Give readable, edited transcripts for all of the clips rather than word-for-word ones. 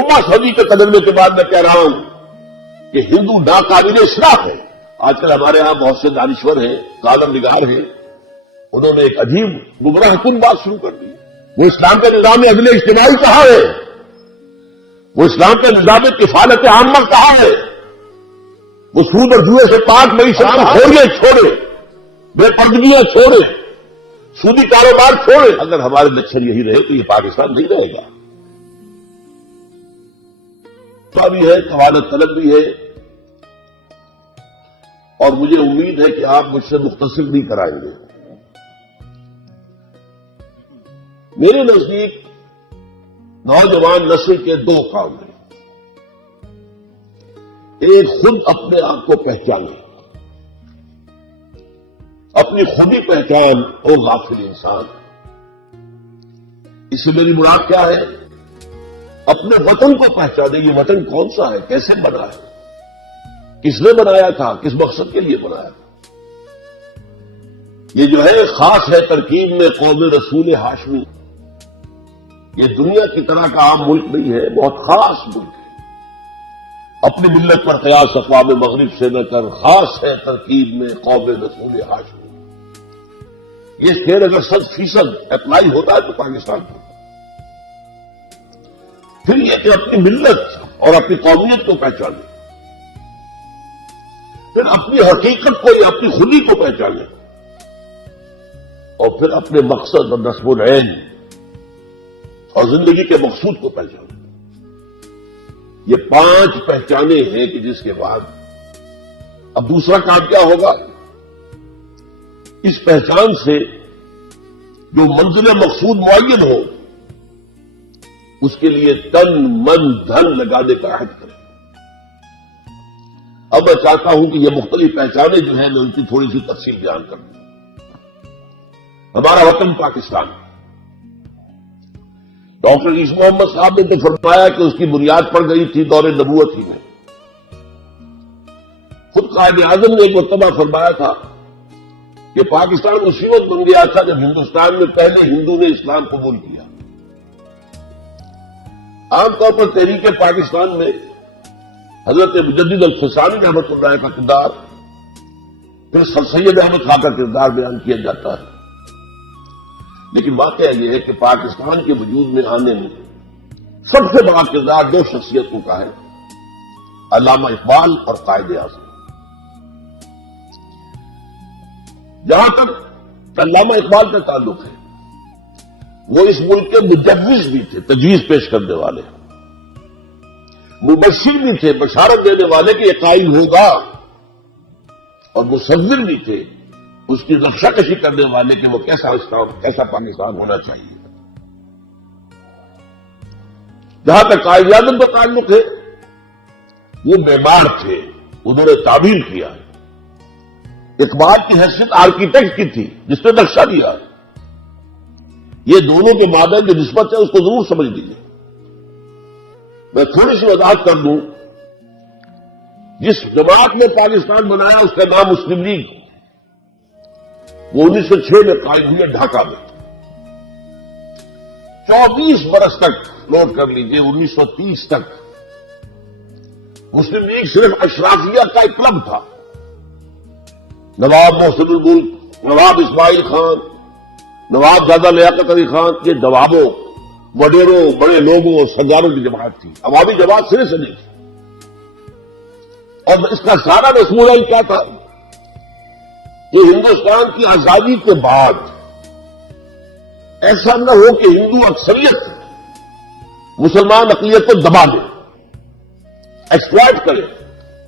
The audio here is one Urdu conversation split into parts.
16 صدی کے قدمے کے بعد میں کہہ رہا ہوں کہ ہندو ناقابل اصلاح ہے. آج کل ہمارے ہاں بہت سے دانشور ہیں، کالم نگار ہیں، انہوں نے ایک عجیب گمراہ کن بات شروع کر دی. وہ اسلام کا نظام عدل اجتماعی کہاں ہے؟ وہ اسلام کا نظام کفالت عامہ کہاں ہے؟ وہ سود اور جوئے سے پاک معیشت خوریاں چھوڑے، بے پردگیاں چھوڑے، سودی کاروبار چھوڑے. اگر ہمارے لچھر یہی رہے تو یہ پاکستان نہیں رہے گا. بھی ہے، کفالت طلب بھی ہے، اور مجھے امید ہے کہ آپ مجھ سے مختصر نہیں کرائیں گے. میرے نزدیک نوجوان نسل کے 2 کام ہیں. ایک، خود اپنے آپ کو پہچانے، اپنی خودی پہچان اور غافل انسان. اس سے میری مراد کیا ہے؟ اپنے وطن کو پہچانے. یہ وطن کون سا ہے، کیسے بنا ہے، کس نے بنایا تھا، کس مقصد کے لیے بنایا تھا. یہ جو ہے خاص ہے ترکیب میں قوم رسول ہاشمی. یہ دنیا کی طرح کا عام ملک نہیں ہے، بہت خاص ملک ہے. اپنی ملت پر قیاس اقوام مغرب سے نہ کر، خاص ہے ترکیب میں قوم رسول ہاشمی. یہ شعر اگر 100% اپلائی ہوتا ہے تو پاکستان کو. پھر یہ کہ اپنی ملت اور اپنی قومیت کو پہچانے، پھر اپنی حقیقت کو یا اپنی خودی کو پہچانے، اور پھر اپنے مقصد اور نصب العین اور زندگی کے مقصود کو پہچانے. یہ 5 پہچانے ہیں کہ جس کے بعد اب دوسرا کام کیا ہوگا؟ اس پہچان سے جو منزل مقصود معین ہو اس کے لیے تن من دھن لگانے کا عہد کریں. اب میں چاہتا ہوں کہ یہ مختلف پہچانیں جو ہیں میں ان کی تھوڑی سی تفصیل بیان کروں. ہمارا وطن پاکستان، ڈاکٹر عیسی محمد صاحب نے تو فرمایا کہ اس کی بنیاد پڑ گئی تھی دور نبوت ہی میں. خود قائد اعظم نے ایک مرتبہ فرمایا تھا کہ پاکستان مصیبت بن گیا تھا جب ہندوستان میں پہلے ہندو نے اسلام قبول کیا. عام طور پر تحریک پاکستان میں حضرت مجدد الفسانی رحمۃ اللہ کا کردار، پھر سر سید احمد خان کا کردار بیان کیا جاتا ہے. لیکن واقعہ یہ ہے کہ پاکستان کے وجود میں آنے میں سب سے بڑا کردار 2 شخصیتوں کا ہے، علامہ اقبال اور قائد اعظم. جہاں تک علامہ اقبال کا تعلق ہے، وہ اس ملک کے مجوز بھی تھے، تجویز پیش کرنے والے، مبشر بھی تھے، بشارت دینے والے کہ یہ قائم ہوگا، اور مصور بھی تھے، اس کی نقشہ کشی کرنے والے کہ وہ کیسا اسلام، کیسا پاکستان ہونا چاہیے. جہاں تک قائد اعظم کا تعلق ہے، وہ معمار تھے، انہوں نے تعبیر کیا. اقبال کی حیثیت آرکیٹیکٹ کی تھی جس نے نقشہ دیا. یہ دونوں کے مابین جو نسبت ہے اس کو ضرور سمجھ لیجیے. میں تھوڑی سی وضاحت کر دوں. جس جماعت نے پاکستان بنایا اس کا نام مسلم لیگ، وہ 1906 میں قائم ہوئی ڈھاکہ میں. 24 برس تک، نوٹ کر لیجیے، 1930 تک مسلم لیگ صرف اشرافیہ کا ایک کلب تھا. نواب محسن الملک، نواب اسماعیل خان، نواب زادہ لیاقت علی خان، یہ نوابوں، وڈیروں، بڑے لوگوں اور سرداروں کی جماعت تھی. عوامی جماعت سرے سے نہیں تھی. اور اس کا سارا رسول کیا تھا کہ ہندوستان کی آزادی کے بعد ایسا نہ ہو کہ ہندو اکثریت مسلمان اقلیت کو دبا دے، ایکسپلائٹ کرے،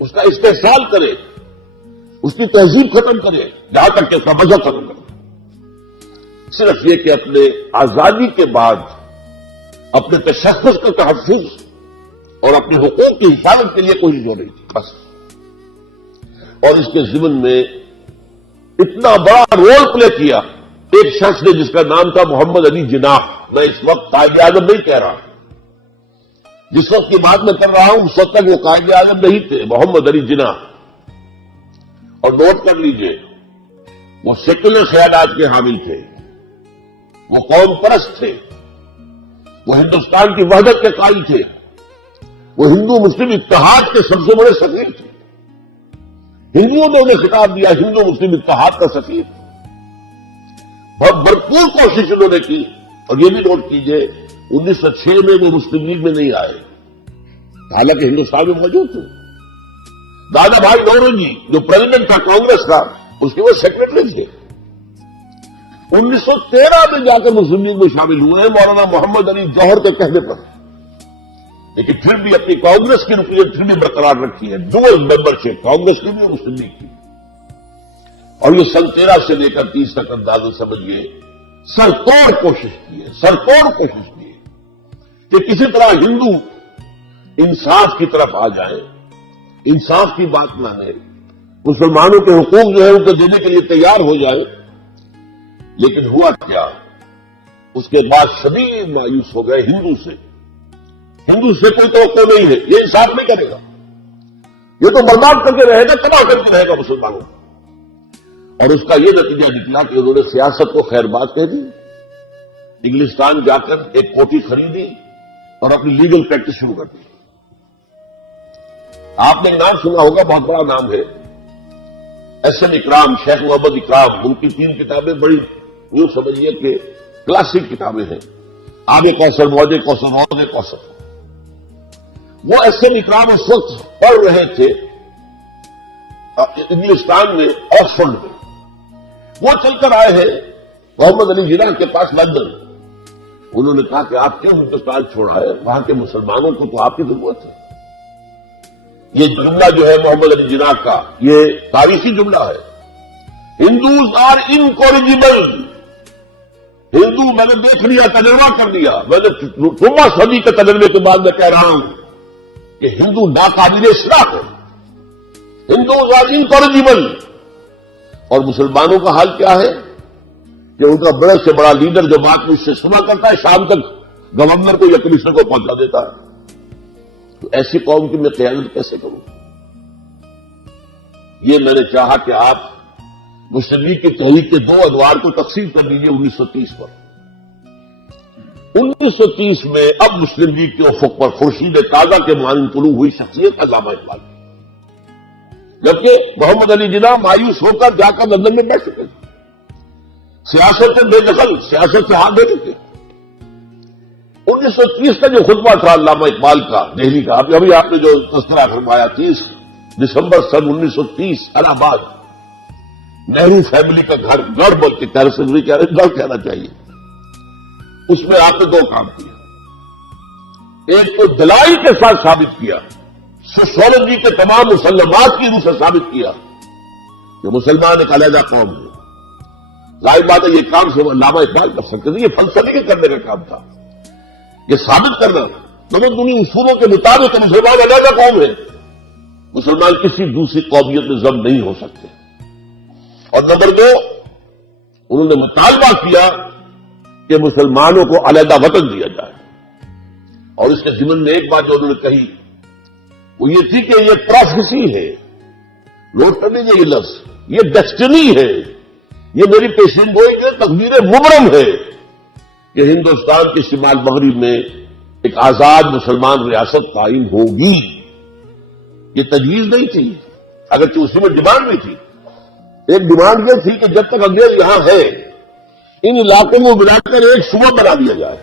اس کا استحصال کرے، اس کی تہذیب ختم کرے، جہاں تک کہ اس کا مذہب ختم کرے. صرف یہ کہ اپنے آزادی کے بعد اپنے تشخص کا تحفظ اور اپنے حقوق کی حفاظت کے لیے کوئی جو نہیں تھی بس. اور اس کے ضمن میں اتنا بڑا رول پلے کیا ایک شخص نے جس کا نام تھا محمد علی جناح. میں اس وقت قائد اعظم نہیں کہہ رہا، جس وقت کی بات میں کر رہا ہوں اس وقت تک وہ قائد اعظم نہیں تھے، محمد علی جناح. اور نوٹ کر لیجئے، وہ سیکولر خیالات کے حامل تھے، وہ قوم پرست تھے، وہ ہندوستان کی وحدت کے قائل تھے، وہ ہندو مسلم اتحاد کے سب سے بڑے سفیر تھے. ہندوؤں نے انہیں خطاب دیا ہندو مسلم اتحاد کا سفیر. بہت بھرپور کوشش انہوں نے کی. اور یہ بھی نوٹ کیجئے 1906 میں وہ مسلم لیگ میں نہیں آئے, حالانکہ ہندوستان میں موجود تھے. دادا بھائی نوروجی جو پریزیڈنٹ تھا کانگریس کا, اس کے وہ سیکرٹری تھے. 1913 میں جا کر مسلم لیگ میں شامل ہوئے ہیں مولانا محمد علی جوہر کے کہنے پر, لیکن پھر بھی اپنی کانگریس کی رکنیت پھر بھی برقرار رکھی ہے. ڈوئل ممبرشپ کانگریس کی بھی اور مسلم لیگ کی. اور یہ سن 13 سے لے کر 30 تک اندازہ سمجھیے سرتوڑ کوشش کی ہے کہ کسی طرح ہندو انصاف کی طرف آ جائیں, انصاف کی بات مانیں, مسلمانوں کے حقوق جو ہے ان کو دینے کے لیے تیار ہو جائے. لیکن ہوا کیا, اس کے بعد شدید مایوس ہو گئے ہندو سے کوئی توقع نہیں ہے, یہ انصاف نہیں کرے گا, یہ تو برباد کر کے رہے گا, تباہ کر کے رہے گا مسلمانوں کو. اور اس کا یہ نتیجہ نکلا کہ انہوں نے سیاست کو خیر بات کہہ دی. انگلستان جا کر ایک کوٹھی خریدی اور اپنی لیگل پریکٹس شروع کر دی. آپ نے نام سنا ہوگا, بہت بڑا نام ہے, ایس ایم اکرام, شیخ محمد اکرام. ان کی 3 کتابیں بڑی یوں سمجھیے کہ کلاسک کتابیں ہیں, آب کوثر, موج کوثر, روض کوثر. وہ ایس ایم اکرام اس وقت پڑھ رہے تھے انگلستان میں, آکسفورڈ میں. وہ چل کر آئے ہیں محمد علی جناح کے پاس لندن. انہوں نے کہا کہ آپ کیوں ہندوستان چھوڑا ہے, وہاں کے مسلمانوں کو تو آپ کی ضرورت ہے. یہ جملہ جو ہے محمد علی جناح کا, یہ تاریخی جملہ ہے. ہندوز آر انکورجیبل. ہندو میں نے دیکھ لیا, تجربہ کر لیا, میں نے 16 صدی کے تجربے کے بعد میں کہہ رہا ہوں کہ ہندو ناقابل اصلاح ہے. ہندوز آر انکورجیبل. اور مسلمانوں کا حال کیا ہے کہ ان کا بڑے سے بڑا لیڈر جو بات مجھ سے سنا کرتا ہے, شام تک گورنر کو یا کمشنر کو پہنچا دیتا ہے. تو ایسی قوم کی میں قیادت کیسے کروں؟ یہ میں نے چاہا کہ آپ مسلم لیگ کی تحریک کے 2 ادوار کو تقسیم کر دیجیے 1930 پر. 1930 میں اب مسلم لیگ کے افق پر خورشید تازہ کے مانند طلوع ہوئی شخصیت علامہ اقبال, جبکہ محمد علی جناح مایوس ہو کر جا کر لندن میں بیٹھ چکے. سیاست سے بے دخل, سیاست سے ہاتھ دے دیتے. 1930 کا جو خطبہ تھا علامہ اقبال کا دہلی کا, ابھی آپ نے جو تذکرہ فرمایا, 30 دسمبر سن 1930 الہ آباد, نہرو فیملی کا گھر, گڑھ بول کے گھر سے گڑھ کہنا چاہیے. اس میں آپ نے 2 کام کیا. ایک تو دلائل کے ساتھ ثابت کیا, سوشیولوجی کے تمام مسلمات کی روح سے ثابت کیا کہ مسلمان ایک علیحدہ قوم ہے. ظاہر بات ہے یہ کام سے علامہ اقبال کر سکتے تھے, یہ فلسفے کے کرنے کا کام تھا. یہ ثابت کرنا تمدنی اصولوں کے مطابق مسلمان علیحدہ قوم ہے, مسلمان کسی دوسری قومیت میں ضم نہیں ہو سکتے. اور نمبر 2, انہوں نے مطالبہ کیا کہ مسلمانوں کو علیحدہ وطن دیا جائے. اور اس کے ضمن میں ایک بات جو انہوں نے کہی وہ یہ تھی کہ یہ پروفیسی ہے, نوٹ کر لیجیے یہ لفظ, یہ ڈیسٹنی ہے, یہ میری پیشین گوئی کی تقدیر مبرم ہے کہ ہندوستان کے شمال مغرب میں ایک آزاد مسلمان ریاست قائم ہوگی. یہ تجویز نہیں تھی, اگرچہ اسی میں ڈیمانڈ بھی تھی. ایک ڈیمانڈ یہ تھی کہ جب تک انگریز یہاں ہے ان علاقوں کو ملا کر ایک صوبہ بنا دیا جائے.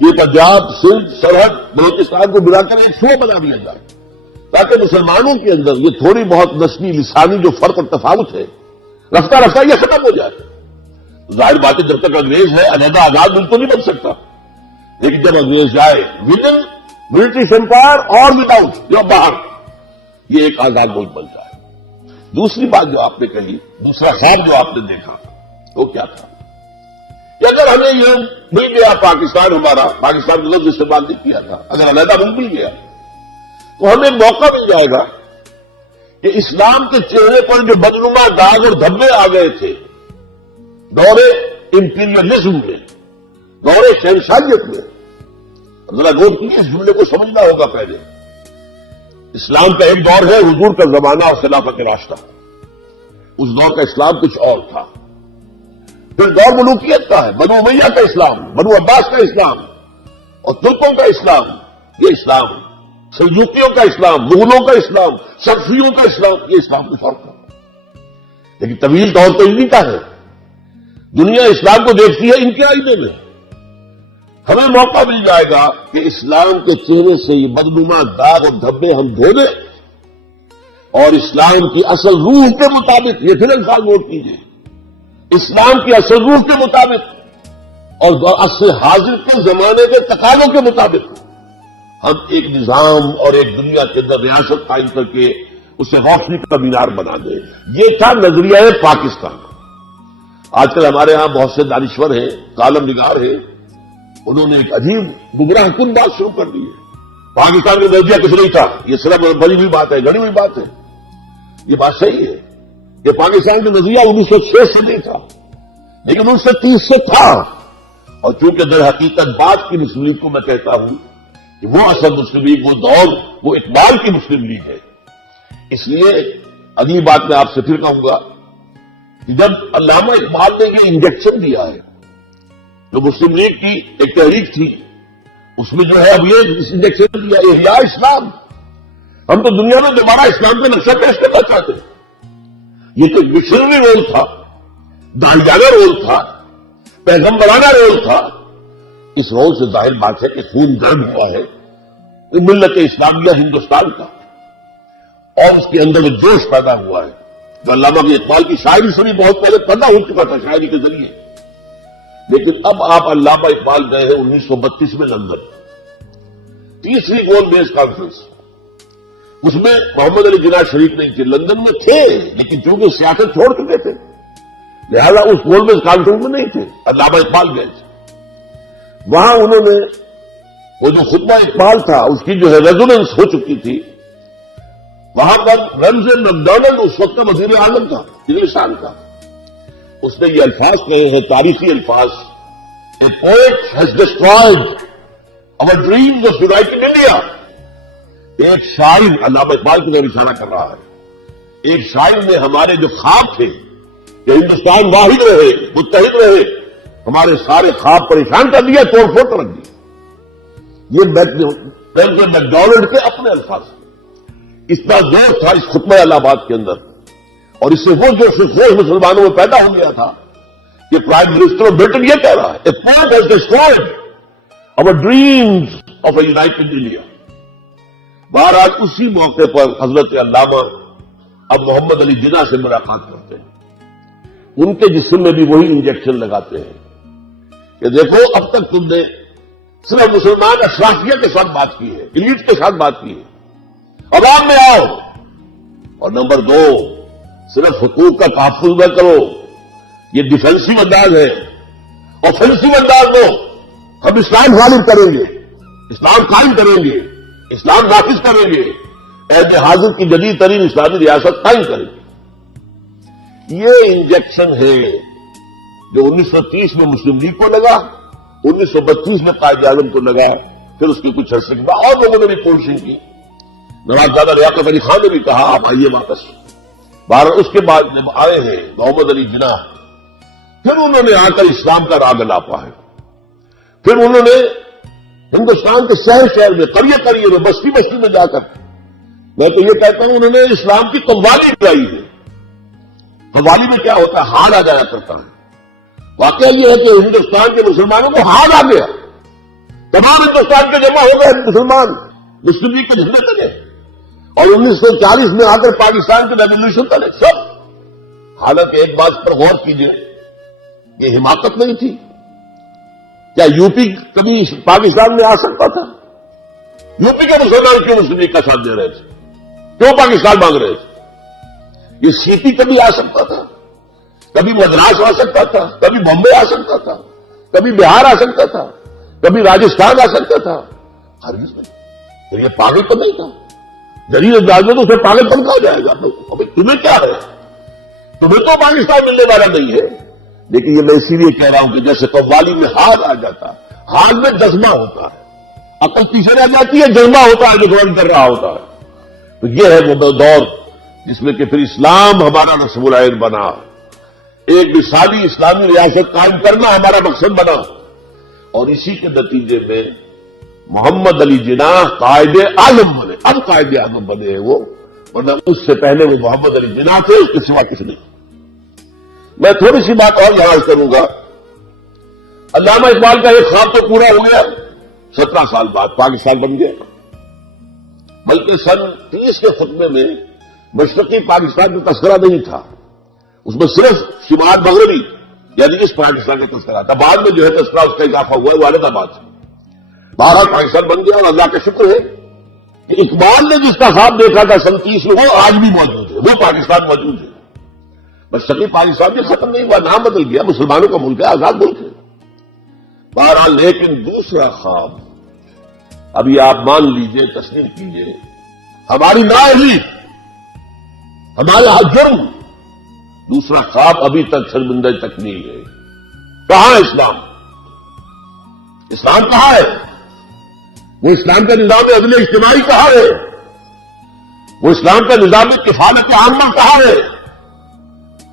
یہ پنجاب, سندھ, سرحد, بلوچستان کو ملا کر ایک صوبہ بنا دیا جائے تاکہ مسلمانوں کے اندر یہ تھوڑی بہت نسلی لسانی جو فرق اور تفاوت ہے رفتہ رفتہ یہ ختم ہو جائے. ظاہر بات ہے جب تک انگریز ہے علیحدہ آزاد ملک تو نہیں بن سکتا, لیکن جب انگریز جائے ود ان برٹش امپائر اور ود آؤٹ, یا باہر, یہ ایک آزاد ملک بن جائے. دوسری بات جو آپ نے کہی, دوسرا خواب جو آپ نے دیکھا وہ کیا تھا کہ اگر ہمیں یہ مل گیا پاکستان, ہمارا پاکستان کا لفظ استعمال نہیں کیا تھا, اگر علیحدہ ملک مل گیا تو ہمیں موقع مل جائے گا کہ اسلام کے چہرے پر جو بدنما داغ اور دھبے آ گئے تھے دور امپیریلزم میں, دور شہنشاہیت میں. ذرا غور کیجیے, اس جملے کو سمجھنا ہوگا. پہلے اسلام کا ایک دور ہے حضور کا زمانہ اور خلافت راستہ, اس دور کا اسلام کچھ اور تھا. پھر دور ملوکیت کا ہے, بنو امیہ کا اسلام, بنو عباس کا اسلام اور ترکوں کا اسلام. یہ اسلام سلجوقیوں کا اسلام، مغلوں کا اسلام، صفویوں کا اسلام، یہ اسلام کا فرق ہے. لیکن طویل طور تو انہی کا ہے. دنیا اسلام کو دیکھتی ہے ان کے آئینے میں. ہمیں موقع مل جائے گا کہ اسلام کے چہرے سے یہ بدنما داغ اور دھبے ہم دھو دیں اور اسلام کی اصل روح کے مطابق، یہ پھر الفاظ نوٹ کیجیے، اسلام کی اصل روح کے مطابق اور عصر حاضر کے زمانے کے تقاضوں کے مطابق ہم ایک نظام اور ایک دنیا کے اندر ریاست قائم کر کے اسے روشنی کا مینار بنا دیں. یہ تھا نظریہ پاکستان. آج کل ہمارے ہاں بہت سے دانشور ہیں، کالم نگار ہیں، انہوں نے ایک عجیب گمراہ کن بات شروع کر دی ہے. پاکستان کا نظریہ کچھ نہیں تھا، یہ صرف بڑی ہوئی بات ہے، گڑی ہوئی بات ہے. یہ بات صحیح ہے کہ پاکستان کا نظریہ 1906 سے نہیں تھا، لیکن 1930 سے تھا. اور چونکہ در حقیقت بات کی مسلم لیگ کو میں کہتا ہوں کہ وہ اصل مسلم لیگ، وہ دور، وہ اقبال کی مسلم لیگ ہے. اس لیے اگلی بات میں آپ سے پھر کہوں گا کہ جب علامہ اقبال نے یہ انجیکشن دیا ہے، جو مسلم لیگ کی ایک تحریک تھی، اس میں جو ہے اب یہ انجیکشن دیا احیاء اسلام. ہم تو دنیا میں دوبارہ اسلام کا نقشہ پیش کرنا چاہتے ہیں. یہ تو مشنری رول تھا، داعیانہ رول تھا، پیغمبرانہ رول تھا. اس رول سے ظاہر بات ہے کہ خون گرم ہوا ہے ملت اسلامیہ ہندوستان کا، اور اس کے اندر وہ جوش پیدا ہوا ہے جو علامہ اقبال کی شاعری سے بھی بہت پہلے پیدا ہو چکا تھا شاعری کے ذریعے. لیکن اب آپ علامہ اقبال گئے ہیں 1932 میں لندن، تیسری گول بیس کانفرنس. اس میں محمد علی جناح شریف نہیں تھے، لندن میں تھے لیکن چونکہ سیاست چھوڑ چکے تھے لہذا اس گول بیس کانفرنس میں نہیں تھے. علامہ اقبال گئے تھے. وہاں انہوں نے وہ جو خطبہ اقبال تھا اس کی جو ہے ریزوننس ہو چکی تھی. وہاں پر رمز میکڈونلڈ اس وقت کا وزیر اعظم تھا انگلستان کا. اس نے یہ الفاظ کہے ہیں، تاریخی الفاظ، a poet has destroyed our dreams of united India. ایک شاعر، علامہ اقبال کی طرف اشارہ کر رہا ہے، ایک شاعر نے ہمارے جو خواب تھے کہ ہندوستان واحد رہے، متحد رہے، ہمارے سارے خواب پریشان کر دیا، توڑ پھوڑ کر رکھ دی. یہ میکڈونلڈ کے اپنے الفاظ. اتنا زور تھا اس خطبہ الہ آباد کے اندر، اور اس سے وہ جو خصوص مسلمانوں میں پیدا ہو گیا تھا کہ پرائم منسٹر آف برٹن یہ کہہ رہا ہے، a poet has destroyed our dreams of a united India. بہرحال اسی موقع پر حضرت علامہ اب محمد علی جناح سے ملاقات کرتے ہیں. ان کے جسم میں بھی وہی انجیکشن لگاتے ہیں کہ دیکھو اب تک تم نے صرف مسلمان اشرافیہ کے ساتھ بات کی ہے، ایلیٹ کے ساتھ بات کی ہے، عوام میں آؤ. اور نمبر 2، صرف حقوق کا تحفظ نہ کرو، یہ ڈیفینسو انداز ہے. آفینسو انداز لو، ہم اسلام غالب کریں گے، اسلام قائم کریں گے، اسلام نافذ کریں گے، عہد حاضر کی جدید ترین اسلامی ریاست قائم کریں گے. یہ انجیکشن ہے جو 1930 میں مسلم لیگ کو لگا، 1932 میں قائد اعظم کو لگا، پھر اس کی کچھ عرصے کے بعد اور لوگوں نے بھی کوشش کی. نواززادہ لیاقت علی خان نے بھی کہا آپ آئیے واپس. اس کے بعد جب آئے ہیں محمد علی جناح، پھر انہوں نے آ کر اسلام کا راگ لاپا ہے. پھر انہوں نے ہندوستان کے شہر شہر میں، قریے قریے میں، بستی بستی میں جا کر، میں تو یہ کہتا ہوں انہوں نے اسلام کی قوالی اٹھائی ہے. قوالی میں کیا ہوتا ہے؟ ہار آ جایا کرتا ہے. واقعہ یہ ہے کہ ہندوستان کے مسلمانوں کو ہار آ گیا، تمام ہندوستان کے جمع ہو گئے مسلمان مسلم لیگ کے جھنڈے تلے، اور 1940 میں آ کر پاکستان کے ریولیوشن تلے سب. حالانکہ ایک بات پر غور کیجئے، یہ حماقت نہیں تھی. کیا یو پی کبھی پاکستان میں آ سکتا تھا؟ یو پی کے مسلمان کیوں مسلم لیگ کا ساتھ دے رہے تھے؟ کیوں پاکستان مانگ رہے تھے؟ یہ سی پی کبھی آ سکتا تھا، کبھی مدراس آ سکتا تھا، کبھی بمبئی آ سکتا تھا، کبھی بہار آ سکتا تھا، کبھی راجستھان آ سکتا تھا. ہرگز نہیں. پھر یہ پاگل تو نہیں تھا. جدید انداز میں تو اسے پاگل پن کہا جائے گا. ابھی تمہیں کیا ہے؟ تمہیں تو پاکستان ملنے والا نہیں ہے. لیکن یہ میں اسی لیے کہہ رہا ہوں کہ جیسے قوالی میں ہار آ جاتا ہے، ہار میں جذبہ ہوتا ہے، عقل پیچھے رہ جاتی ہے، جذبہ ہوتا ہے جو گورن کر رہا ہوتا ہے. تو یہ ہے وہ دور جس میں کہ پھر اسلام ہمارا رسم العین بنا، ایک مثالی اسلامی ریاست قائم کرنا ہمارا مقصد بنا. اور اسی کے نتیجے میں محمد علی جناح قائد اعظم بنے، اب قائد اعظم بنے ہیں وہ، ورنہ اس سے پہلے وہ محمد علی جناح تھے، اس کے سوا کس نہیں۔ میں تھوڑی سی بات اور یہاں کروں گا۔ علامہ اقبال کا ایک خواب تو پورا ہو گیا، 17 سال بعد پاکستان بن گیا، بلکہ سن 30 کے خطبے میں مشرقی پاکستان کا تذکرہ نہیں تھا، اس میں صرف شمال مغربی یعنی اس پاکستان کا تذکرہ تھا۔ بعد میں جو ہے تذکرہ اس کا اضافہ ہوا ہے والد آباد سے، بہرحال پاکستان بن گیا، اور اللہ کا شکر ہے کہ اقبال نے جس کا خواب دیکھا تھا سن 30 میں وہ آج بھی موجود ہے، وہ پاکستان موجود ہے۔ مشرقی پاکستان بھی ختم نہیں ہوا، نام بدل گیا، مسلمانوں کا ملک ہے، آزاد ملک ہے۔ بہرحال لیکن دوسرا خواب، ابھی آپ مان لیجئے، تسلیم کیجئے، ہماری نااہلی، ہمارے ہاتھ جرم، دوسرا خواب ابھی تک شرمندہ تکمیل ہے۔ کہاں ہے اسلام؟ اسلام کہاں ہے؟ وہ اسلام کا نظام عدل اجتماعی کہاں ہے؟ وہ اسلام کا نظام کفالت عامہ کہاں ہے؟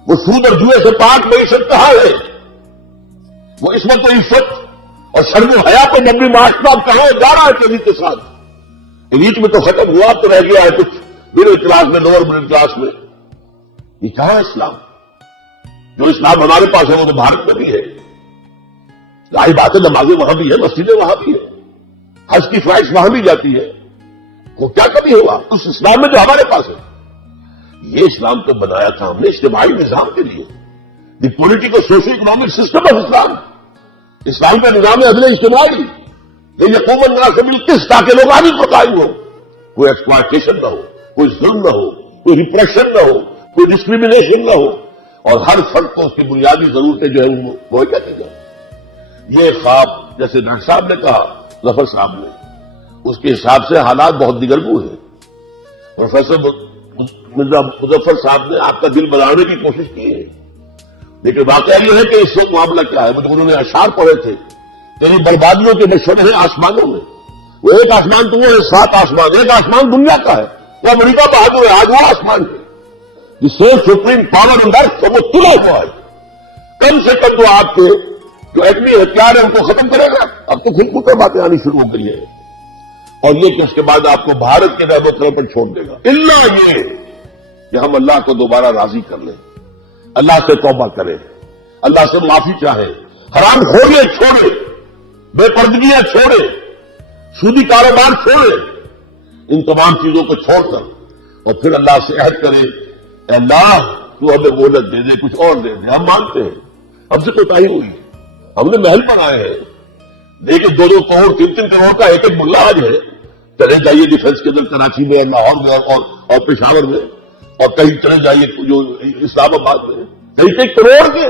وہ سود اور جوئے سے پاک معیشت کہاں ہے؟ وہ عصمت و عفت اور شرم و حیا پر مبنی معاشرہ کہاں جا رہا ہے کبھی کے ساتھ؟ ایلیٹ میں تو ختم ہوا، تو رہ گیا ہے کچھ مڈل کلاس میں، لوور مڈل کلاس میں۔ یہ کہاں ہے اسلام؟ جو اسلام ہمارے پاس ہے وہ تو بھارت میں بھی ہے، ظاہر بات ہے، نمازیں وہاں بھی ہے، مسجدیں وہاں بھی ہے، حج کی فلائٹس وہاں بھی جاتی ہے، وہ کیا کمی ہوا اس اسلام میں جو ہمارے پاس ہے؟ یہ اسلام تو بنایا تھا ہم نے اجتماعی نظام کے لیے، the political social economic system of Islam, اسلام کا نظام ہے عدل اجتماعی، یہ یقوم الناس بالقسط، تاکہ لوگ عادل پر قائم ہو، کوئی ایکسپلائٹیشن نہ ہو، کوئی ظلم نہ ہو، کوئی ریپریشن نہ ہو، کوئی ڈسکریمنیشن نہ ہو، اور ہر فرد کو اس کی بنیادی ضرورتیں جو ہے وہ مہیا کی جائے۔ یہ خواب جیسے ڈاکٹر صاحب نے کہا، ظفر صاحب نے، اس کے حساب سے حالات بہت دیگرگوں ہیں۔ پروفیسر مرزا مظفر صاحب نے آپ کا دل بنانے کی کوشش کی ہے، لیکن واقعہ یہ ہے کہ اس وقت معاملہ کیا ہے؟ مجھے انہوں نے اشعار پڑھے تھے، تیری بربادیوں کے مشورے ہیں آسمانوں میں، وہ ایک آسمان تو وہ ہے، 7 آسمان، ایک آسمان دنیا کا ہے، وہ امریکہ بہادر ہے، آج وہ آسمان ہے جس سے سپریم پاور ان ارتھ وہ تلا ہوا ہے۔ کم سے کم تو آپ کے جو ایٹمی ہتھیار ہیں ان کو ختم کرے گا۔ اب تو کھل کر باتیں آنی شروع ہو گئی ہے، اور یہ کہ اس کے بعد آپ کو بھارت کے رحمت کرم پر چھوڑ دے گا، الا یہ کہ ہم اللہ کو دوبارہ راضی کر لیں، اللہ سے توبہ کریں، اللہ سے معافی چاہیں، حرام خوریاں چھوڑیں، بے پردگیاں چھوڑیں، سودی کاروبار چھوڑیں، ان تمام چیزوں کو چھوڑ کر، اور پھر اللہ سے عہد کریں، اے اللہ تو ہمیں مہلت دے دے، کچھ اور دے دے، ہم مانتے ہیں ہم سے کوتاہی ہوئی ہے، ہم نے محل بنائے ہیں، لیکن 2-2 کروڑ 3-3 کروڑ کا ایک ملا آج ہے، چلے جائیے ڈیفنس کے اندر کراچی میں، لاہور میں اور پشاور میں، اور کہیں چلے جائیے جو اسلام آباد میں، کئی کروڑ کے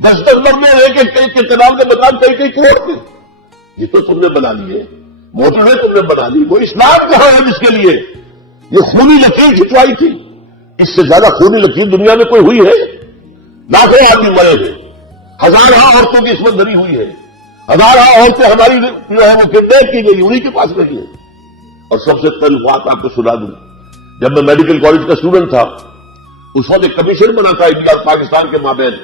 10 مرلے ایک کنال کے مطابق کئی کروڑ کے، یہ تو تم نے بنا لیے، موٹریں تم نے بنا لی، وہ اسلام کہاں ہے جس کے لیے یہ خونی لکیر کھنچوائی تھی؟ اس سے زیادہ خونی لکیر دنیا میں کوئی ہوئی ہے؟ لاکھوں آدمی مرے ہیں، ہزاروں عورتوں کی عصمت دھری ہوئی ہے، ہزاروں عورتیں ہماری جو ہے وہ کڈنیپ کی گئی، انہیں کے پاس نہیں ہے۔ اور سب سے پہلے بات آپ کو سنا دوں، جب میں میڈیکل کالج کا اسٹوڈنٹ تھا، اس وقت ایک کمیشن بنا تھا انڈیا اور پاکستان کے مابین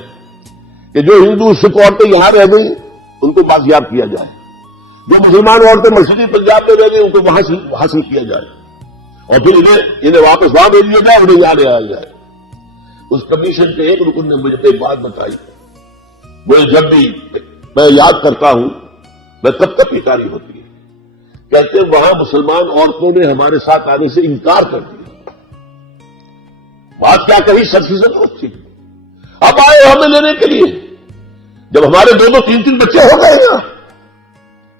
کہ جو ہندو سکھ عورتیں یہاں رہ گئی ان کو بازیاب کیا جائے، جو مسلمان عورتیں مشرقی پنجاب میں رہ گئی ان کو وہاں سے حاصل کیا جائے، اور پھر انہیں واپس وہاں بھیج دیا جائے، انہیں یہاں لے آیا جائے۔ اس کمیشن کے ایک رکن نے مجھے ایک بات بتائی، مجھے جب بھی میں یاد کرتا ہوں میں تب تک پکاری ہوتی ہے، کہتے ہیں وہاں مسلمان عورتوں نے ہمارے ساتھ آنے سے انکار کر دیا، بات کیا کہی 100% تھی، اب آئے ہمیں لینے کے لیے، جب ہمارے 2-2 3-3 بچے ہو گئے نا،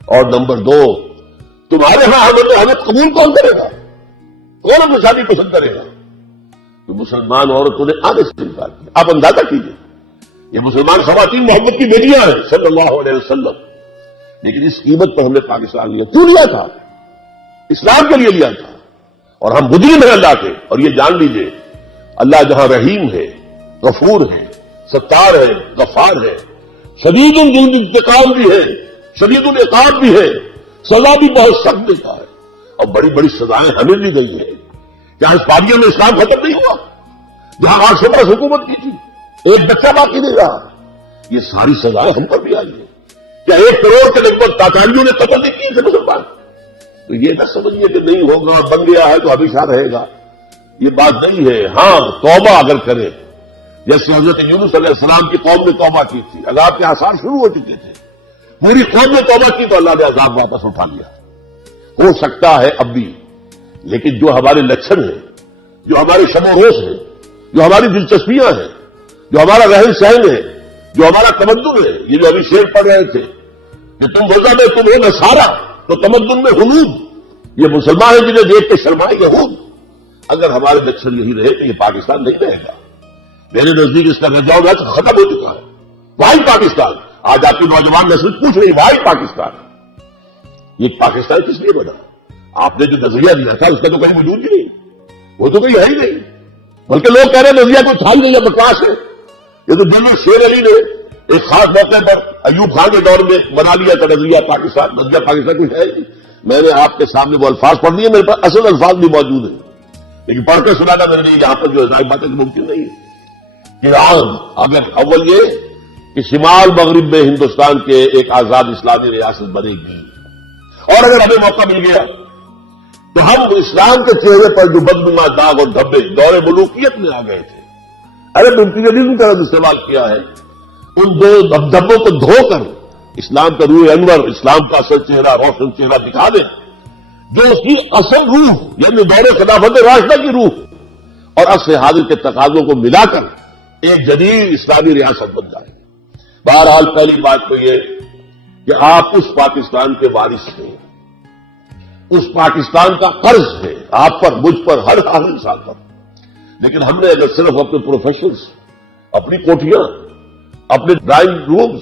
اور نمبر 2 تمہارے ہاں ہمیں قبول کون کرے گا، کون ہم شادی پسند کرے گا؟ تو مسلمان عورتوں نے آنے سے انکار کیا۔ آپ اندازہ کیجیے، یہ مسلمان خواتین محمد کی بیٹیاں ہیں صلی اللہ علیہ وسلم، لیکن اس قیمت پر ہم نے پاکستان لیا، کیوں لیا تھا؟ اسلام کے لیے لیا تھا، اور ہم مجرم ہیں اللہ کے، اور یہ جان لیجیے اللہ جہاں رحیم ہے، غفور ہے، ستار ہے، غفار ہے، شدید الانتقام بھی ہے، شدید العقاب بھی ہے، سزا بھی بہت سخت دیتا ہے، اور بڑی بڑی سزائیں ہمیں دی گئی ہیں۔ کیا اس پاریوں میں اسلام ختم نہیں ہوا؟ جہاں 800 برس حکومت کی تھی، ایک بچہ باقی نہیں رہا، یہ ساری سزائیں ہم پر بھی آئی ہیں، کیا 1 کروڑ کے لگ بھگ تاتاریوں نے قتل نہیں کیے تھے مسلمان؟ تو یہ نہ سمجھیے کہ نہیں ہوگا اور بن گیا ہے تو ہمیشہ رہے گا، یہ بات نہیں ہے۔ ہاں توبہ اگر کرے، جیسے حضرت یونس علیہ السلام کی قوم نے توبہ کی تھی، عذاب کے آثار شروع ہو چکے تھے، پوری قوم نے توبہ کی تو اللہ نے عذاب واپس اٹھا لیا۔ ہو سکتا ہے اب بھی، لیکن جو ہمارے لچھن ہیں، جو ہمارے شب و روز ہیں، جو ہماری دلچسپیاں ہیں، جو ہمارا رہن سہن ہے، جو ہمارا تمدن ہے، یہ جو ابھی شعر پڑھ رہے تھے کہ تم غزہ میں تم ہو نصارا تو تمدن میں ہنود، یہ مسلمان ہیں جنہیں دیکھ کے شرمائے یہود۔ اگر ہمارے لچھن یہی رہے تو یہ پاکستان نہیں رہے گا۔ میرے نزدیک اس کا رجاؤ میچ ختم ہو چکا ہے۔ واحد پاکستان، آج آپ کی نوجوان نسل پوچھ رہی واحد پاکستان، یہ پاکستان کس لیے بنا؟ آپ نے جو نظریہ دیا تھا اس کا تو کہیں وجود ہی نہیں، وہ تو کہیں ہے ہی نہیں، بلکہ لوگ کہہ رہے ہیں نظریہ کوئی تھا نہیں، بکواس ہے۔ یہ تو جنرل شیر علی نے ایک خاص موقع پر ایوب خان کے دور میں بنا لیا تھا نظریہ پاکستان، نظریہ پاکستان کچھ ہے نہیں۔ میں نے آپ کے سامنے وہ الفاظ پڑھ دیے، میرے پاس اصل الفاظ بھی موجود ہیں، لیکن پڑھ کے سنانا میرے لیے یہاں پر جو ظاہر بات ہے کہ ممکن نہیں ہے۔ اگر اول یہ کہ شمال مغرب میں ہندوستان کے ایک آزاد اسلامی ریاست بنے گی، اور اگر ہمیں موقع مل گیا تو ہم اسلام کے چہرے پر جو بدنما داغ اور دھبے دور ملوکیت میں آ گئے تھے، عرب امپیریلزم کا استعمال کیا ہے، ان دو دھبوں کو دھو کر اسلام کا روح انور، اسلام کا اصل چہرہ، روشن چہرہ دکھا دیں، جو اس کی اصل روح یعنی دور خلافت راشدہ کی روح اور عصر حاضر کے تقاضوں کو ملا کر ایک جدید اسلامی ریاست بن جائے۔ بہرحال پہلی بات تو یہ کہ آپ اس پاکستان کے وارث ہیں، اس پاکستان کا قرض ہے آپ پر، مجھ پر، ہر انسان پر۔ لیکن ہم نے اگر صرف اپنے پروفیشنلز، اپنی کوٹیاں، اپنے ڈرائنگ رومز،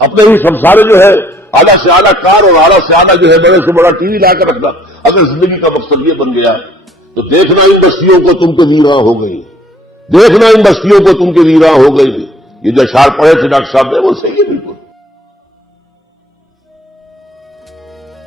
اپنے ہی سمسارے جو ہے اعلیٰ سے اعلیٰ کار اور اعلیٰ سے اعلیٰ جو ہے بڑے سے بڑا ٹی وی لا کر رکھنا، اگر زندگی کا مقصد یہ بن گیا تو دیکھنا ان بستیوں کو تم کے ویراں ہو گئی، دیکھنا ان بستیوں کو تم کے ویراں ہو گئی۔ یہ جو اشعار پڑھے تھے ڈاکٹر صاحب نے وہ صحیح ہے بالکل۔